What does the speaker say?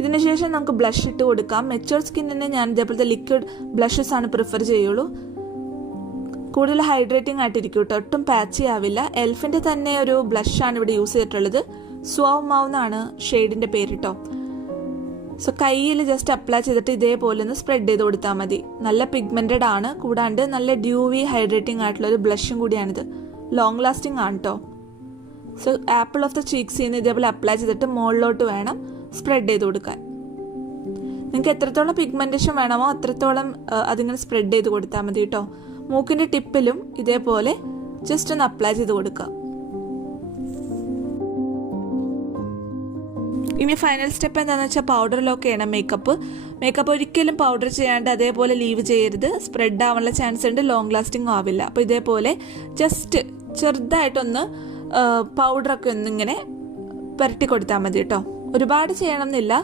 ഇതിനുശേഷം നമുക്ക് ബ്ലഷ് ഇട്ട് കൊടുക്കാം. മെച്യൂർ സ്കിന്നിന് ഞാൻ ഇതേപോലത്തെ ലിക്വിഡ് ബ്ലഷസ് ആണ് പ്രിഫർ ചെയ്യുള്ളൂ. കൂടുതൽ ഹൈഡ്രേറ്റിംഗ് ആയിട്ടിരിക്കും കേട്ടോ, ഒട്ടും പാച്ചി ആവില്ല. എൽഫിന്റെ തന്നെ ഒരു ബ്ലഷാണ് ഇവിടെ യൂസ് ചെയ്തിട്ടുള്ളത്. സ്വാവ് മൗ എന്നാണ് ഷെയ്ഡിന്റെ പേര് കേട്ടോ. സോ കയ്യിൽ ജസ്റ്റ് അപ്ലൈ ചെയ്തിട്ട് ഇതേപോലെ ഒന്ന് സ്പ്രെഡ് ചെയ്ത് കൊടുത്താൽ മതി. നല്ല പിഗ്മെന്റഡ് ആണ്, കൂടാണ്ട് നല്ല ഡ്യൂവി ഹൈഡ്രേറ്റിംഗ് ആയിട്ടുള്ള ഒരു ബ്ലഷും കൂടിയാണിത്. ലോങ് ലാസ്റ്റിംഗ് ആണ് കേട്ടോ. സോ ആപ്പിൾ ഓഫ് ദ ചീക്സിൽ നിന്ന് ഇതേപോലെ അപ്ലൈ ചെയ്തിട്ട് മുകളിലോട്ട് വേണം സ്പ്രെഡ് ചെയ്ത് കൊടുക്കാൻ. നിങ്ങൾക്ക് എത്രത്തോളം പിഗ്മെന്റേഷൻ വേണമോ അത്രത്തോളം അതിങ്ങനെ സ്പ്രെഡ് ചെയ്ത് കൊടുത്താൽ മതി കേട്ടോ. മൂക്കിന്റെ ടിപ്പിലും ഇതേപോലെ ജസ്റ്റ് ഒന്ന് അപ്ലൈ ചെയ്ത് കൊടുക്കുക. ഇനി ഫൈനൽ സ്റ്റെപ്പ് എന്താണെന്ന് വെച്ചാൽ പൗഡർ ലോക്ക് ചെയ്യണം മേക്കപ്പ് ഒരിക്കലും പൗഡർ ചെയ്യാണ്ട് അതേപോലെ ലീവ് ചെയ്യരുത്. സ്പ്രെഡ് ആവാനുള്ള ചാൻസ് ഉണ്ട്, ലോങ് ലാസ്റ്റിംഗ് ആവില്ല. അപ്പോൾ ഇതേപോലെ ജസ്റ്റ് ചെറുതായിട്ടൊന്ന് പൗഡറൊക്കെ ഒന്നിങ്ങനെ പുരട്ടി കൊടുത്താൽ മതി കേട്ടോ. ഒരുപാട് ചെയ്യണം എന്നില്ല,